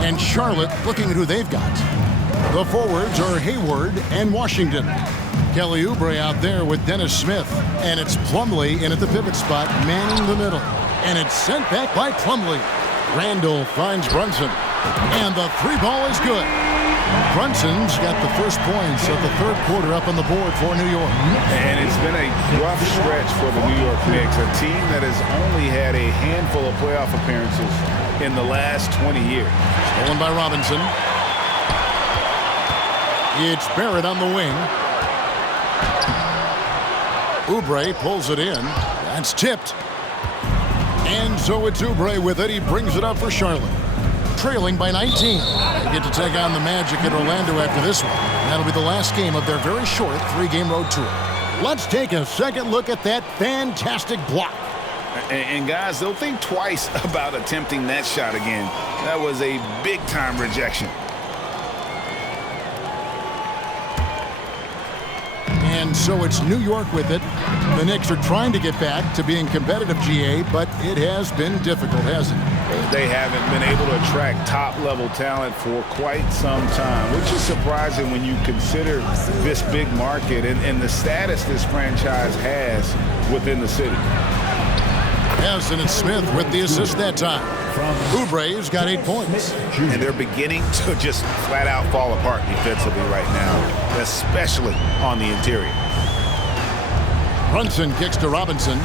And Charlotte looking at who they've got. The forwards are Hayward and Washington. Kelly Oubre out there with Dennis Smith. And it's Plumlee in at the pivot spot, manning the middle. And it's sent back by Plumlee. Randall finds Brunson. And the three ball is good. Brunson's got the first points of the third quarter up on the board for New York. And it's been a rough stretch for the New York Knicks, a team that has only had a handful of playoff appearances in the last 20 years. Stolen by Robinson. It's Barrett on the wing. Oubre pulls it in. That's tipped. And so it's Oubre with it. He brings it up for Charlotte. Trailing by 19. They get to take on the Magic at Orlando after this one. That'll be the last game of their very short 3-game road tour. Let's take a second look at that fantastic block. And guys, they'll think twice about attempting that shot again. That was a big-time rejection. And so it's New York with it. The Knicks are trying to get back to being competitive, GA, but it has been difficult, hasn't it? They haven't been able to attract top-level talent for quite some time, which is surprising when you consider this big market and the status this franchise has within the city. Yes, and it's Smith with the assist that time. Oubre's got 8 points. And they're beginning to just flat-out fall apart defensively right now, especially on the interior. Brunson kicks to Robinson.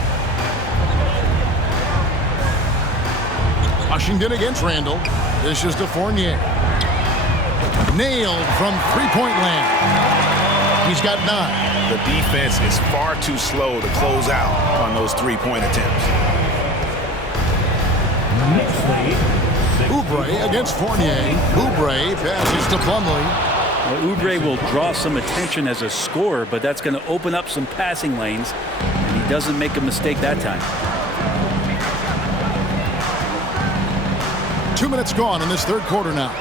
Washington against Randall. This is to Fournier. Nailed from three-point land. He's got 9. The defense is far too slow to close out on those three-point attempts. Oubre against Fournier. Oubre passes to Plumlee. Well, Oubre will draw some attention as a scorer, but that's going to open up some passing lanes, and he doesn't make a mistake that time. 2 minutes gone in this third quarter now.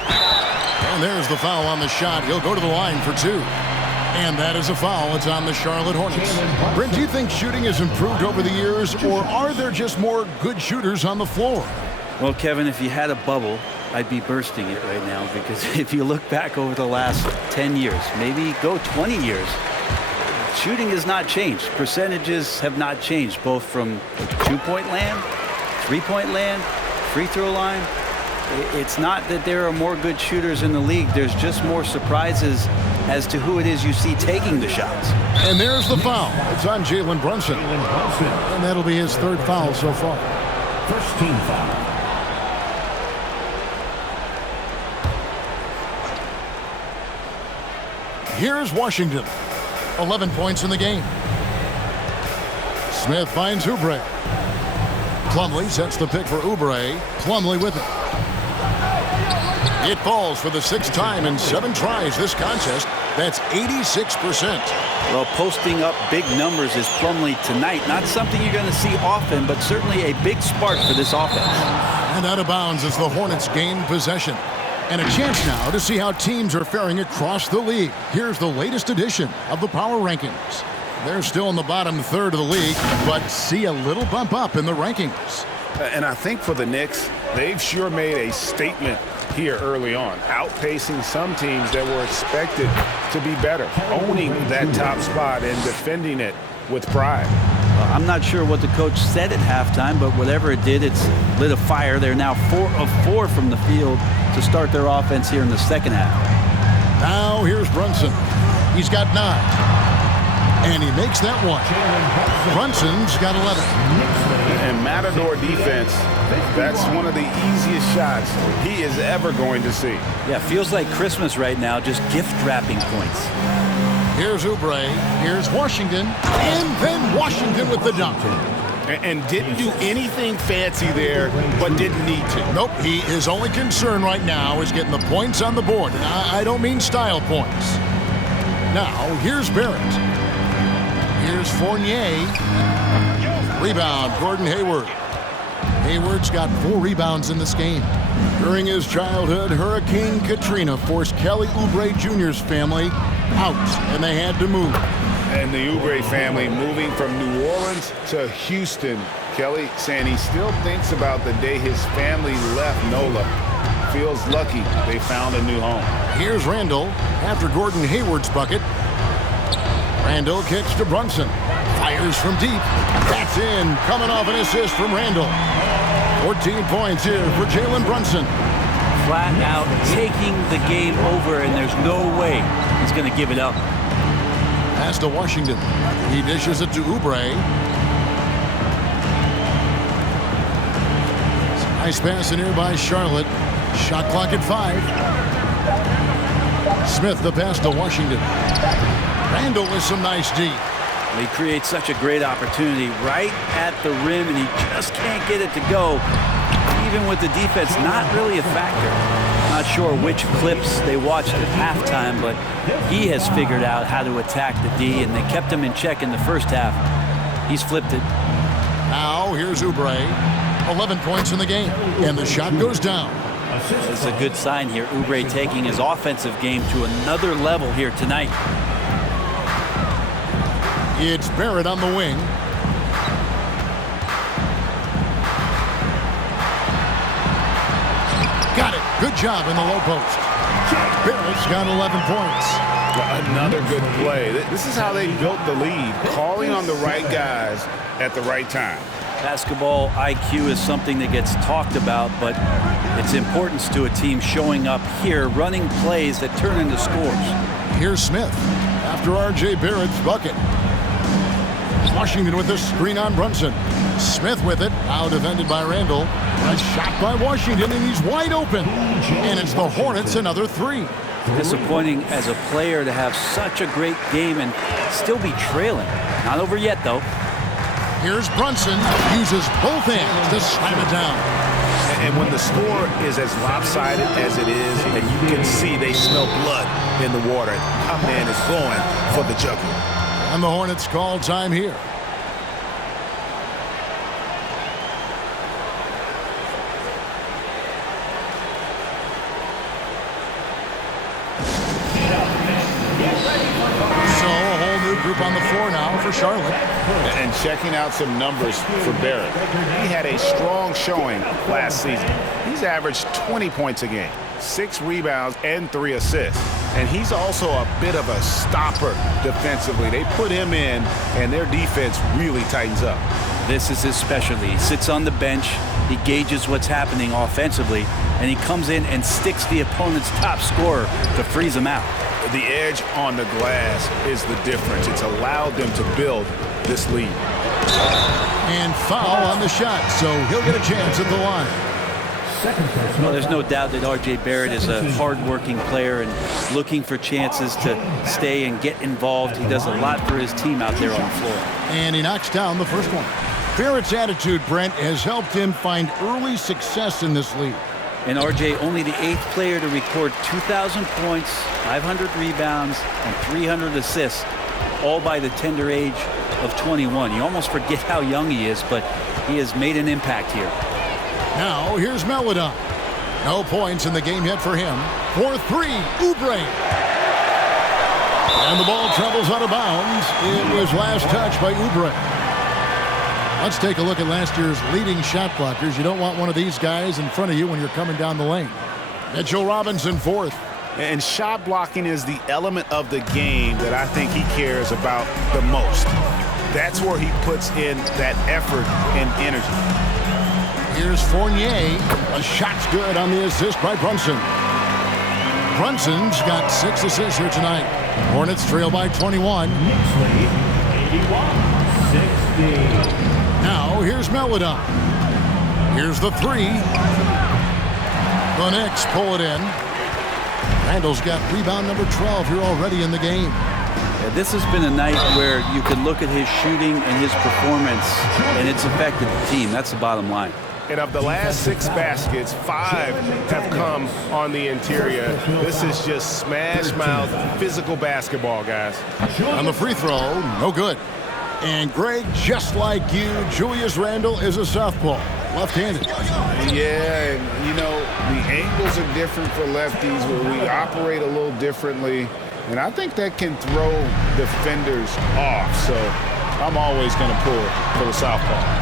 And there's the foul on the shot. He'll go to the line for 2. And that is a foul. It's on the Charlotte Hornets. Brent, do you think shooting has improved over the years, or are there just more good shooters on the floor? Well, Kevin, if you had a bubble, I'd be bursting it right now, because if you look back over the last 10 years, maybe go 20 years, shooting has not changed. Percentages have not changed, both from two-point land, three-point land, free throw line. It's not that there are more good shooters in the league. There's just more surprises as to who it is you see taking the shots. And there's the foul. It's on Jalen Brunson. And that'll be his third foul so far. First team foul. Here's Washington. 11 points in the game. Smith finds Oubre. Plumlee sets the pick for Oubre. Plumlee with it. It falls for the 6th time in 7 tries this contest. That's 86%. Well, posting up big numbers is Plumlee tonight. Not something you're going to see often, but certainly a big spark for this offense. And out of bounds as the Hornets gain possession. And a chance now to see how teams are faring across the league. Here's the latest edition of the Power Rankings. They're still in the bottom third of the league, but see a little bump up in the rankings. And I think for the Knicks, they've sure made a statement here early on, outpacing some teams that were expected to be better, owning that top spot and defending it with pride. I'm not sure what the coach said at halftime, but whatever it did, it's lit a fire. They're now 4 of 4 from the field to start their offense here in the second half. Now here's Brunson. He's got 9. And he makes that one. Brunson's got 11. And Matador defense, that's one of the easiest shots he is ever going to see. Yeah, feels like Christmas right now, just gift wrapping points. Here's Oubre. Here's Washington. And then Washington with the dunk. And didn't do anything fancy there, but didn't need to. Nope, his only concern right now is getting the points on the board. And I don't mean style points. Now, here's Barrett. Here's Fournier. Rebound, Gordon Hayward. Hayward's got 4 rebounds in this game. During his childhood, Hurricane Katrina forced Kelly Oubre Jr.'s family out, and they had to move. And the Oubre family moving from New Orleans to Houston. Kelly saying he still thinks about the day his family left NOLA feels lucky they found a new home. Here's Randall after Gordon Hayward's bucket. Randall kicks to Brunson. Fires from deep. That's in. Coming off an assist from Randall. 14 points here for Jalen Brunson. Flat out taking the game over, and there's no way he's going to give it up. Pass to Washington. He dishes it to Oubre. Nice pass in here by Charlotte. Shot clock at 5. Smith the pass to Washington. Randall with some nice D. He creates such a great opportunity right at the rim, and he just can't get it to go. Even with the defense not really a factor. Not sure which clips they watched at halftime, but he has figured out how to attack the D, and they kept him in check in the first half. He's flipped it. Now here's Oubre. 11 points in the game, and the shot goes down. This is a good sign here. Oubre taking his offensive game to another level here tonight. It's Barrett on the wing. Got it. Good job in the low post. Barrett's got 11 points. Another good play. This is how they built the lead, calling on the right guys at the right time. Basketball IQ is something that gets talked about, but its importance to a team showing up here, running plays that turn into scores. Here's Smith after R.J. Barrett's bucket. Washington with the screen on Brunson. Smith with it, now defended by Randall. A shot by Washington, and he's wide open. And it's the Hornets, another 3. Disappointing as a player to have such a great game and still be trailing. Not over yet, though. Here's Brunson, uses both hands to slam it down. And when the score is as lopsided as it is, and you can see they smell blood in the water, our man is going for the jugular. And the Hornets call time here. So a whole new group on the floor now for Charlotte. And checking out some numbers for Barrett. He had a strong showing last season. He's averaged 20 points a game, 6 rebounds, and 3 assists. And he's also a bit of a stopper defensively. They put him in, and their defense really tightens up. This is his specialty. He sits on the bench, he gauges what's happening offensively, and he comes in and sticks the opponent's top scorer to freeze him out. The edge on the glass is the difference. It's allowed them to build this lead. And foul on the shot, so he'll get a chance at the line. Well, there's no doubt that R.J. Barrett is a hard-working player and looking for chances to stay and get involved. He does a lot for his team out there on the floor. And he knocks down the first one. Barrett's attitude, Brent, has helped him find early success in this league. And R.J. only the 8th player to record 2,000 points, 500 rebounds, and 300 assists, all by the tender age of 21. You almost forget how young he is, but he has made an impact here. Now, here's Melodon. No points in the game yet for him. For 3, Oubre. And the ball travels out of bounds. It was last touched by Oubre. Let's take a look at last year's leading shot blockers. You don't want one of these guys in front of you when you're coming down the lane. Mitchell Robinson, 4th. And shot blocking is the element of the game that I think he cares about the most. That's where he puts in that effort and energy. Here's Fournier. A shot's good on the assist by Brunson. Brunson's got 6 assists here tonight. Hornets trail by 21. Knicks lead, 81-60. Now, here's Melodon. Here's the 3. The Knicks pull it in. Randall's got rebound number 12 here already in the game. Yeah, this has been a night where you can look at his shooting and his performance, and it's affected the team. That's the bottom line. And of the last 6 baskets, 5 have come on the interior. This is just smash-mouth, physical basketball, guys. On the free throw, no good. And Greg, just like you, Julius Randle is a southpaw, left-handed. Yeah, and you know, the angles are different for lefties where we operate a little differently. And I think that can throw defenders off. So I'm always going to pull for the southpaw.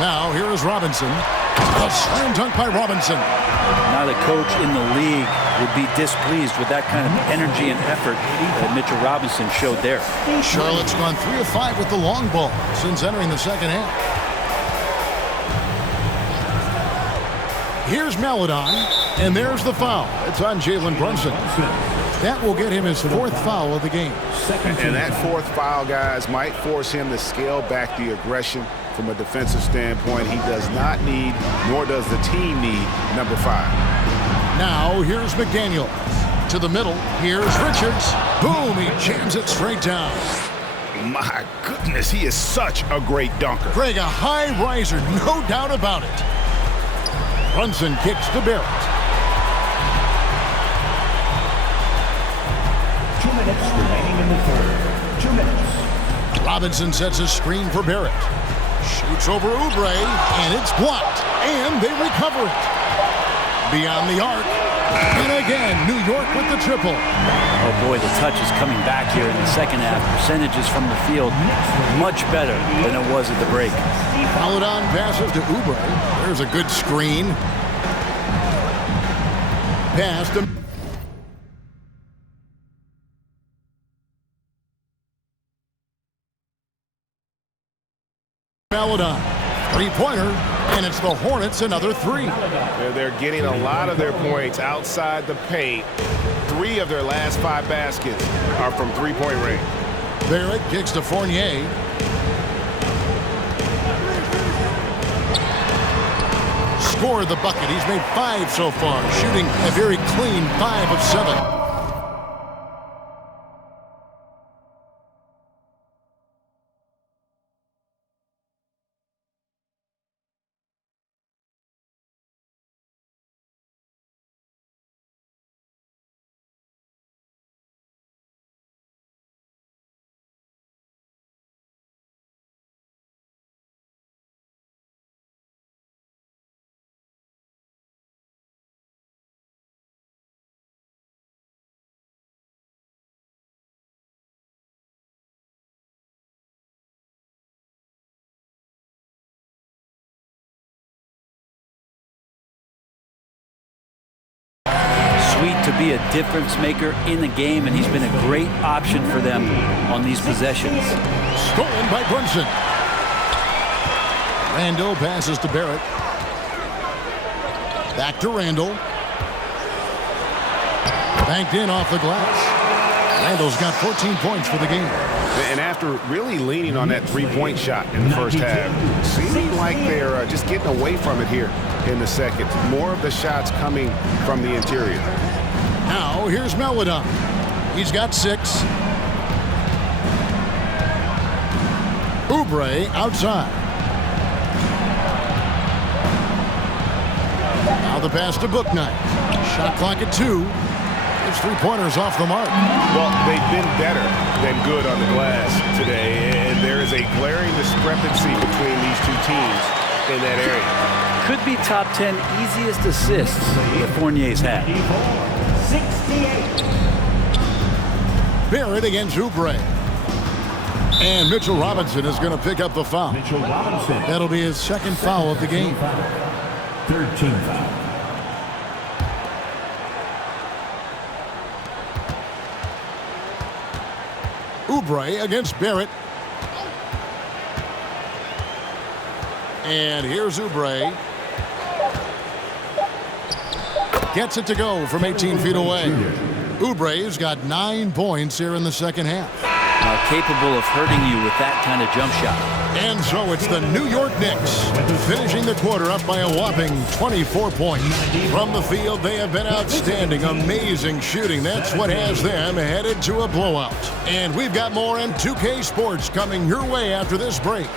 Now, here is Robinson. A slam dunk by Robinson. Not a coach in the league would be displeased with that kind of energy and effort that Mitchell Robinson showed there. Charlotte's gone 3 of 5 with the long ball since entering the second half. Here's Maladon, and there's the foul. It's on Jalen Brunson. That will get him his 4th foul of the game. And that 4th foul, guys, might force him to scale back the aggression from a defensive standpoint. He does not need, nor does the team need, number 5. Now here's McDaniel. To the middle. Here's Richards. Boom, he jams it straight down. My goodness, he is such a great dunker. Greg, a high riser, no doubt about it. Brunson kicks to Barrett. 2 minutes remaining in the third. 2 minutes. Robinson sets a screen for Barrett. Shoots over Oubre, and it's blocked. And they recover it. Beyond the arc. And again, New York with the triple. Oh boy, the touch is coming back here in the second half. Percentages from the field much better than it was at the break. Maladon passes to Oubre. There's a good screen. Pass to Maladon. 3-pointer, and it's the Hornets another 3. They're getting a lot of their points outside the paint. 3 of their last 5 baskets are from 3-point range. Barrett kicks to Fournier. Scored the bucket. He's made 5 so far, shooting a very clean 5 of 7. Sweet to be a difference maker in the game, and he's been a great option for them on these possessions. Stolen by Brunson. Randall passes to Barrett. Back to Randall. Banked in off the glass. Randall's got 14 points for the game. And after really leaning on that 3-point shot in the first half, seeming like they're just getting away from it here in the second. More of the shots coming from the interior. Now here's Maladon. He's got 6. Oubre outside. Now the pass to Bouknight. Shot clock at 2. His 3-pointers off the mark. Well, they've been better than good on the glass today, and there is a glaring discrepancy between these 2 teams in that area. Could be top 10 easiest assists that Fournier's had. 68. Barrett against Oubre. And Mitchell Robinson is going to pick up the foul. Mitchell Robinson. That'll be his 2nd foul of the game. 3rd team foul. Oubre against Barrett. And here's Oubre. Gets it to go from 18 feet away. Oubre's got 9 points here in the second half. Capable of hurting you with that kind of jump shot. And so it's the New York Knicks finishing the quarter up by a whopping 24 points. From the field, they have been outstanding, amazing shooting. That's what has them headed to a blowout. And we've got more M2K Sports coming your way after this break.